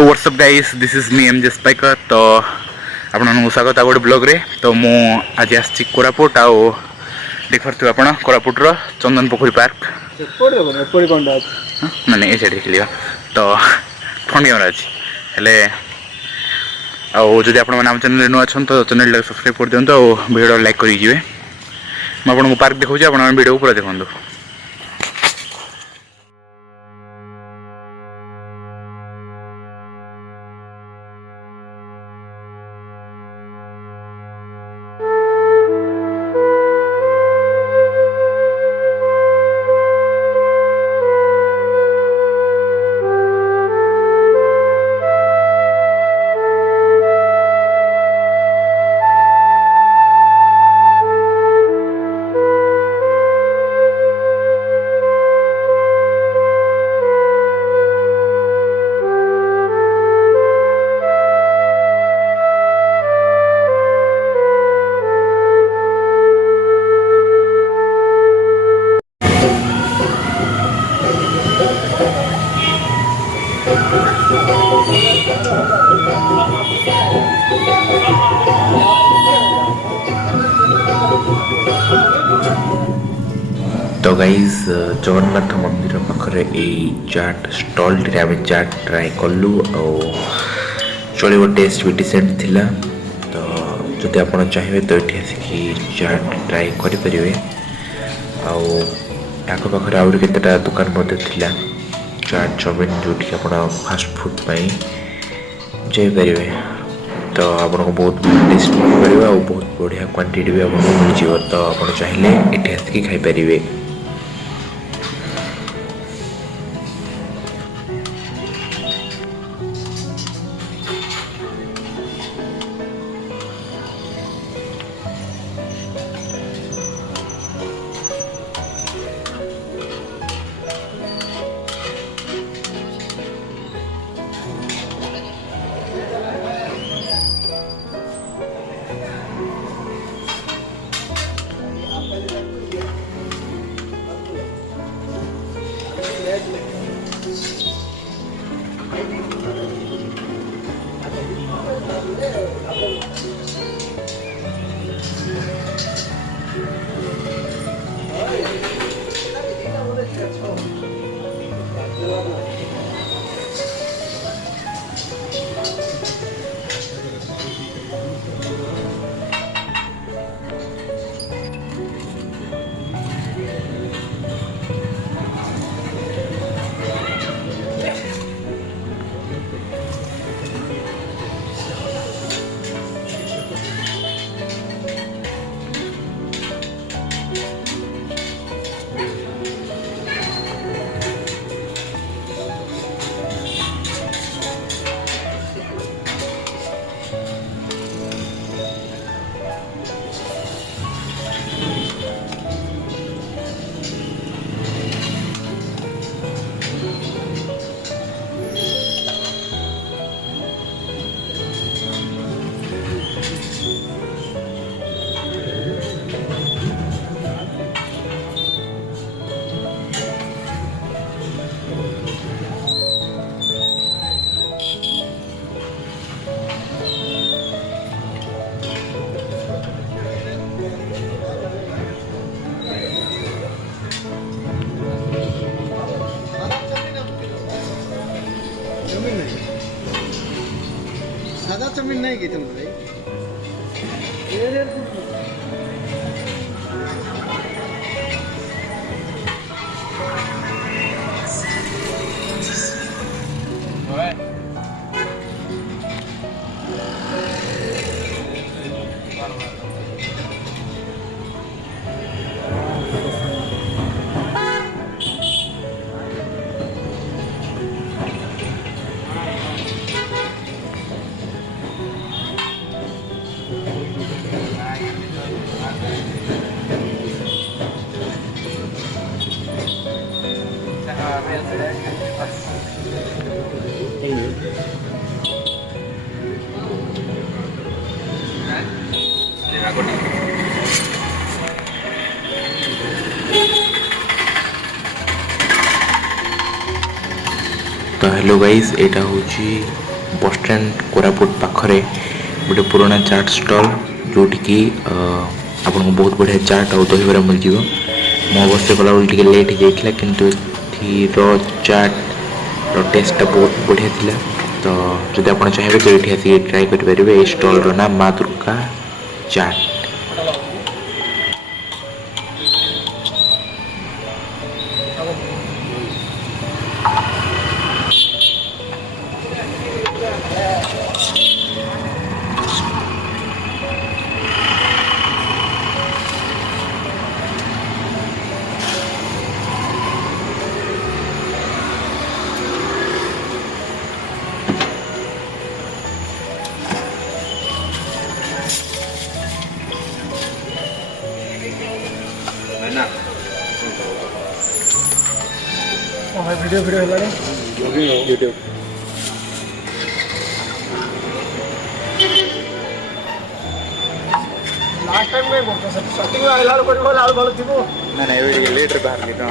तो what's up guys, this is me M J Spiker. तो आपन स्वागत आ गोटे ब्लॉग रे। तो मु आज आसी कोरापुट आ देख पारे आप कोरापुट चंदन पोखरी पार्क मैंने ये साइड देखिए। तो फ्रंट कैमेरा अच्छी हेले आदि आप चैनल नुआ अच्छा तो चैनल सब्सक्राइब कर दिखाँ और वीडियो लाइक करेंगे। मुझे आपको पार्क देखा आप वीडियो पूरा देखो। तो गाइज जगन्नाथ मंदिर पाखे चाट स्टॉल आम चाट ट्राए कलु चलो टेस्ट भी डिसेंट थिला। तो जदि आप चाहिए तो ये आसिक चाट ट्राए करें। आख पाखे आउरी केतेटा दुकान थिला चाट चाउमिन जो फास्ट फूड जापर। तो आपको बहुत टेस्ट मिल पार बहुत बढ़िया क्वांटिटी भी आपको मिल। तो आप चाहिए ये आसिक खाईपर। सादा चाउमीन नहीं की तुम भाई हेलो गाइस, एटा होची बस स्टैंड कोरापुट पाखरे गोटे पुराना चाट स्टॉल जोटि की आपन को बहुत बढ़िया चाट और दहीबरा मिल जिवो। मो अवश्य गला बेले टिके लेट हो जाइथिला किंतु एथि रो चाट रो टेस्ट बहुत बढ़िया थिला। तो जदि आपन चाहेबे तो एठी आसी ट्राई कर परिबे। ए स्टॉल रो नाम मां दुर्गा चाट। वीडियो यूट्यूब लास्ट टाइम में बहुत स्टार्टिंग में आइला को बोला आल भलो थिबो ना ना लेट रे बाहर की तो